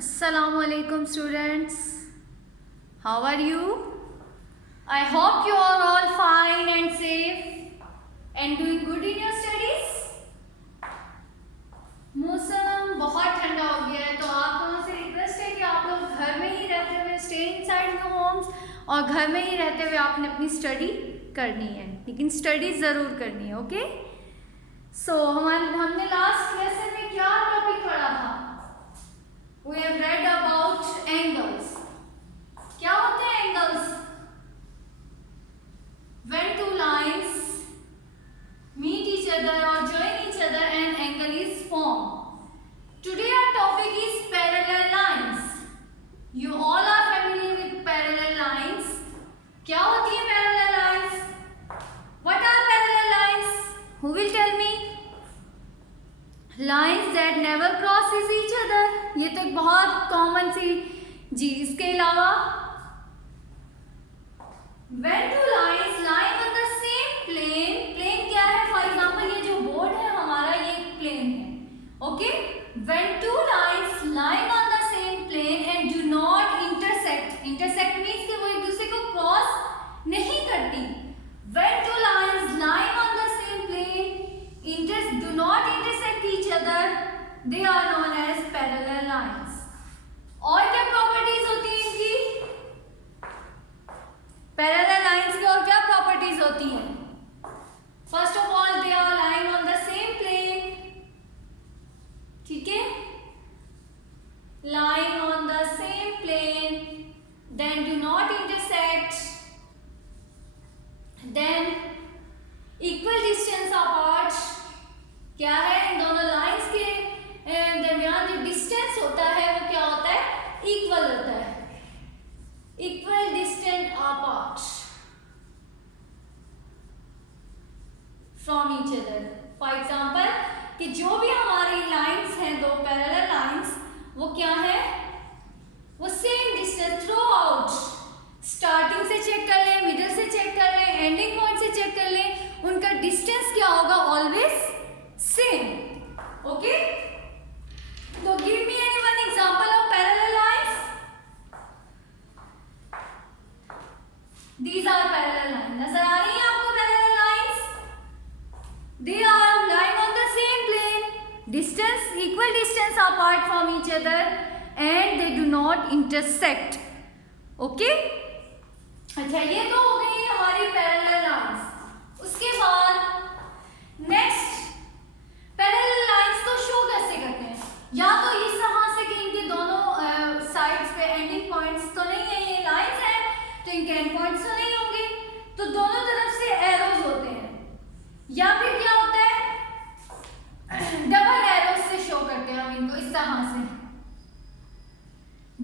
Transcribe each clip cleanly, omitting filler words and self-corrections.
Assalamualaikum students, how are you? I hope you are all fine and safe and doing good in your studies. मौसम बहुत ठंडा हो गया है तो आप लोगों से रिक्वेस्ट है कि आप लोग घर में ही रहते हुए स्टे इनसाइड योर होम्स और घर में ही रहते हुए आपने अपनी स्टडी करनी है, लेकिन स्टडी ज़रूर करनी है. ओके सो हमने लास्ट लेसन में क्या टॉपिक पढ़ा था? We have read about angles. क्या होते हैं angles? When two lines meet each other or join each other, an angle is formed. Today our topic is parallel lines. You all are familiar with parallel lines. क्या होती है parallel lines? What are parallel lines? Who will tell me? Lines that never crosses each other. ये तो एक बहुत common सी जी. इसके अलावा when two lines lie on the same plane. Plane क्या है? फॉर एग्जाम्पल ये जो बोर्ड है हमारा, ये एक प्लेन है. Okay when two lines lying on the same plane and do not intersect. intersect means कि वो एक दूसरे को क्रॉस नहीं करती. when two lines lying on the same plane do not intersect each other, they are known as parallel lines. और क्या properties होती हैं इनकी? पैरेलल लाइंस की और क्या प्रॉपर्टीज होती हैं? First of all they are lying on the same plane. ठीक है, lying on the same plane, then do not intersect, then equal distance apart. क्या है? इन दोनों लाइंस के दरमियान जो डिस्टेंस होता है वो क्या होता है? इक्वल होता है. Equal distance apart from each other. For example कि जो भी हमारी लाइंस हैं, दो पैरेलल लाइंस, वो क्या है? वो same distance through out. Starting से चेक कर लें, मिडिल से चेक कर लें, एंडिंग पॉइंट से चेक कर लें, उनका डिस्टेंस क्या होगा? Always same. ओके, तो give me any one example of parallel lines. These are parallel lines. नजर आ रही है आपको parallel lines? They are lying on the same plane, distance equal distance apart from each other, and they do not intersect. Okay? अच्छा, ये तो हो गई हमारी पैरेलल लाइंस. उसके बाद नेक्स्ट, पैरेलल लाइंस तो शो कैसे करते हैं? या तो इस तरह से कि इनके दोनों साइड्स पे एंडिंग पॉइंट्स तो नहीं है, ये लाइंस हैं तो इनके एंड पॉइंट्स तो नहीं होंगे, तो दोनों तरफ से एरोज होते हैं. या फिर क्या होता है? डबल एरोज से शो करते हैं हम इनको इस तरह से.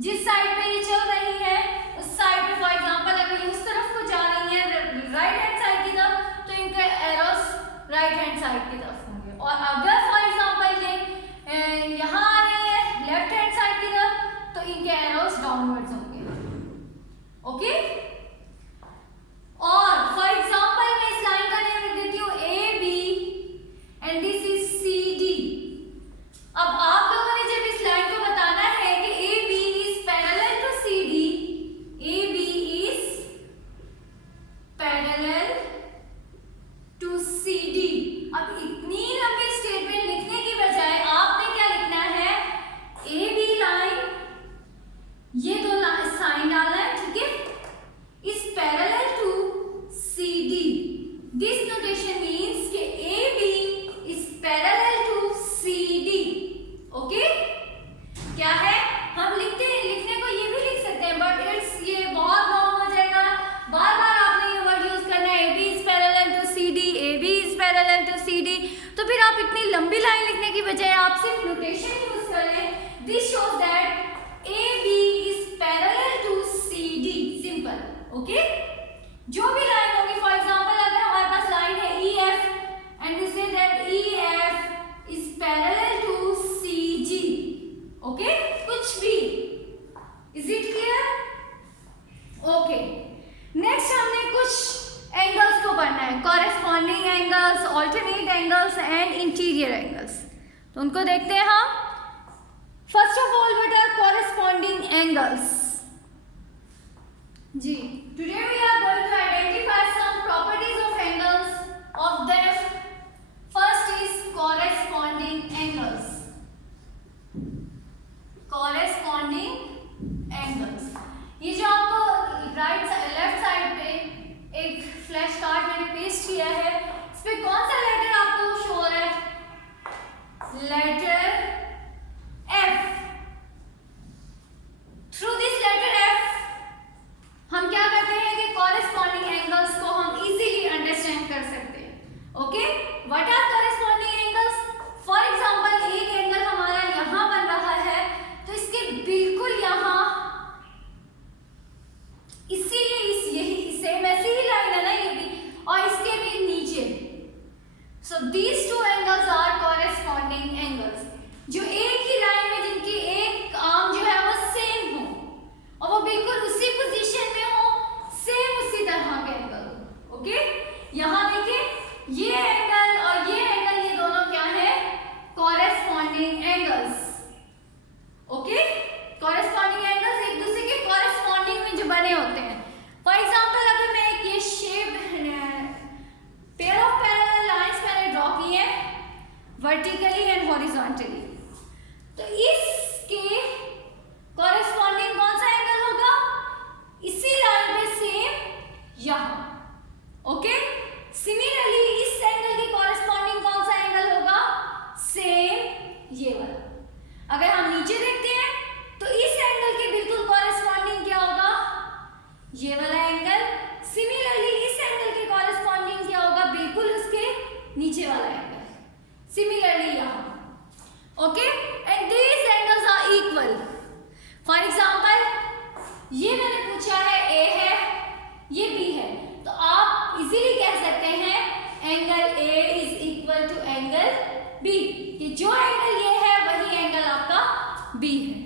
जिस साइड पे ये चल रही है उस साइड पे, फॉर एग्जांपल अगर ये उस तरफ को जा रही है राइट हैंड साइड की तरफ, तो इनके एरोज राइट हैंड साइड की तरफ होंगे. और अगर फॉर एग्जांपल ये यहाँ आ रही है लेफ्ट हैंड साइड की तरफ, तो इनके एरोज डाउनवर्ड्स होंगे. ओके, और फॉर एग्जांपल मैं इस लाइन का नेम लिख देती हूँ A B and this is C D. अब आप लोगों ने जब इस लाइन को बताना है कि A B is parallel to C D, A B is parallel to C D. अब इतनी लंबी स्टेटमेंट लिखने की बजाय आपने क्या लिखना है? ए बी लाइन, ये दो साइन डालना है. ठीक है, is parallel to CD. This notation means कि AB is parallel to CD. Okay? क्या है? हम लिखने को ये भी लिख सकते हैं, बट ये बहुत लॉन्ग हो जाएगा. बार बार आपने ये वर्ड यूज करना है, AB is parallel to CD, AB is parallel to CD. तो फिर आप इतनी लंबी लाइन लिखने की बजाय आप सिर्फ नोटेशन यूज कर लें. This shows that AB is parallel to CD. Simple. Okay, जो भी लाइन होगी, फॉर एग्जांपल अगर हमारे पास लाइन है E F and we say that E F is parallel to C G. Okay, कुछ भी. Is it clear? Okay, next हमने कुछ एंगल्स को पढ़ना है. Corresponding angles, alternate angles and interior angles. तो उनको देखते हैं हम. First of all, what are angles. जी, today we are going to identify some properties of angles. Of them, first is corresponding angles. Corresponding angles. ये जो आपको left side पे एक फ्लैश कार्ड मैंने पेस्ट किया है, इस पे कौन सा लेटर आपको शो हो रहा है? Letter F. Through this letter F हम क्या करते हैं कि कॉरेस्पॉन्डिंग एंगल्स को हम इजीली अंडरस्टैंड कर सकते हैं. Okay, what are corresponding angles? For example एक एंगल हमारा यहां बन रहा है, तो इसके बिल्कुल यहां यही सेम ऐसी ही लाइन है ना ये भी, और इसके भी नीचे. So these two angles are corresponding angles, जो एक ही लाइन में जिनकी एक आर्म जो है वो सेम हो और वो बिल्कुल उसी पोजीशन में हो, सेम उसी तरह के एंगल. ओके, यहां देखिए ये एंगल और ये एंगल, ये दोनों क्या है? Corresponding angles. Okay, corresponding angles एक दूसरे के कॉरेस्पॉन्डिंग में जो बने होते हैं. फॉर एग्जांपल अगर मैं एक ये shape pair of parallel lines मैंने ड्रॉ की है वर्टिकली एंड हॉरिजॉन्टली, तो इसके कॉरेस्पॉन्डिंग कौन सा एंगल होगा? इसी लाइन पे सेम यहां. ओके, सिमिलरली इस एंगल के कॉरेस्पॉन्डिंग कौन सा एंगल होगा? सेम ये वाला. अगर हम नीचे देखते हैं तो इस एंगल के बिल्कुल कॉरेस्पॉन्डिंग क्या होगा? ये वाला एंगल. सिमिलरली इस एंगल के कॉरेस्पॉन्डिंग क्या होगा? बिल्कुल उसके नीचे वाला एंगल. सिमिलरली यहां. Okay, and these angles are equal. For example ये मैंने पूछा है A है, ये B है, तो आप इजीली कह सकते हैं angle A is equal to angle B, कि जो एंगल ये है वही एंगल आपका B है.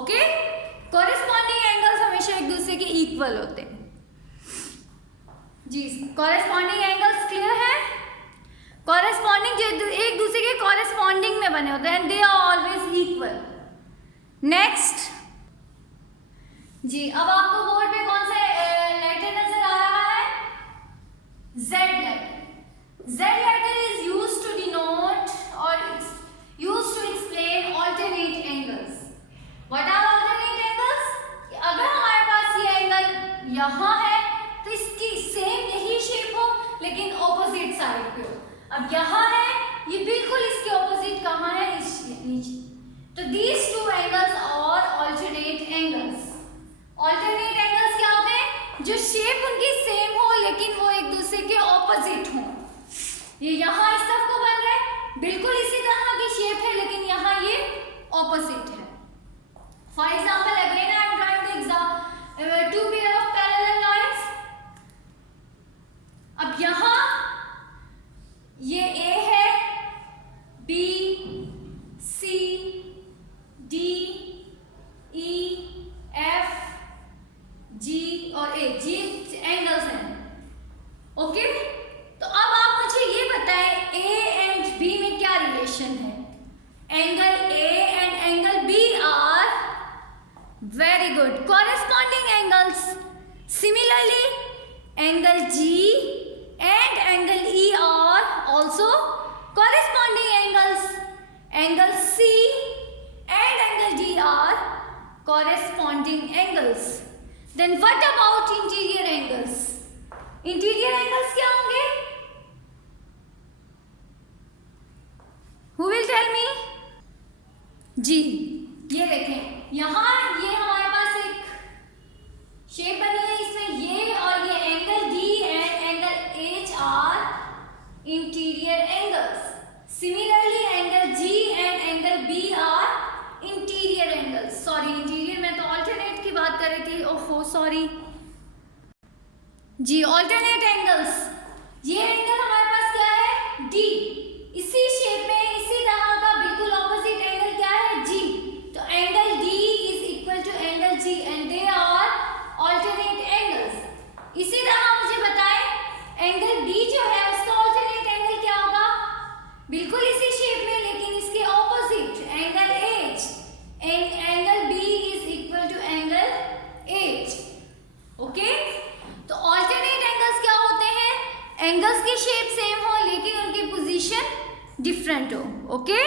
ओके, कॉरेस्पॉन्डिंग एंगल्स हमेशा एक दूसरे के इक्वल होते हैं. जी, कॉरेस्पॉन्डिंग एंगल्स क्लियर है? कॉरेस्पॉन्डिंग जो एक दूसरे के कॉरेस्पॉन्डिंग में बने होते हैं, they are always equal. Next जी, अब आपको बोर्ड पे कौन सा लेटर नजर आ रहा है? Z letter. Z letter is used to denote और used to explain alternate angles. What are alternate angles? अगर हमारे पास ये एंगल यहाँ है तो इसकी सेम यही शेप हो लेकिन ऑपोजिट साइड पे हो. अब यहाँ है, ये बिल्कुल इसके ऑपोजिट कहाँ है? इस नीचे. तो दीज टू एंगल्स और ऑल्टरनेट एंगल्स. ऑल्टरनेट एंगल्स क्या होते हैं? जो शेप उनकी सेम हो लेकिन वो एक दूसरे के ऑपोजिट हो. ये यहाँ इस तरफ को बन रहा है, बिल्कुल इसी तरह की शेप है लेकिन यहाँ ये ऑपोजिट है. For example again I am drawing the two pair of parallel lines. अब यहाँ ये A है, B, C, D, E, F, G और A. G एंगल्स हैं. ओके, तो अब आप मुझे ये बताएं A एंड B में क्या रिलेशन है? Angle A and angle B are very good corresponding angles. Similarly angle G and angle E are also corresponding angles. Angle C and angle D are corresponding angles. Then what about interior angles? Interior angles क्या होंगे? Who will tell me? जी, ये देखें यहाँ ये हमारे पास एक shape बनी है, इसमें ये और ये angle D and angle H are interior angles. Similarly angle G and angle B are interior angles. Sorry, interior में तो ऑल्टरनेट की बात कर रही थी. ओहो सॉरी जी, ऑल्टरनेट एंगल्स. ये एंगल हमारे पास क्या है? D. इसी शेप में इसी तरह का बिल्कुल ऑपोजिट एंगल क्या है? G. तो angle D is equal to angle G and they are alternate angles. इसी तरह मुझे बताएं एंगल B जो है उसका ऑल्टरनेट एंगल क्या होगा? बिल्कुल इसी शेप में लेकिन इसके opposite angle H. Angle B is equal two angles की शेप सेम हो लेकिन उनकी पोजीशन डिफरेंट हो. ओके.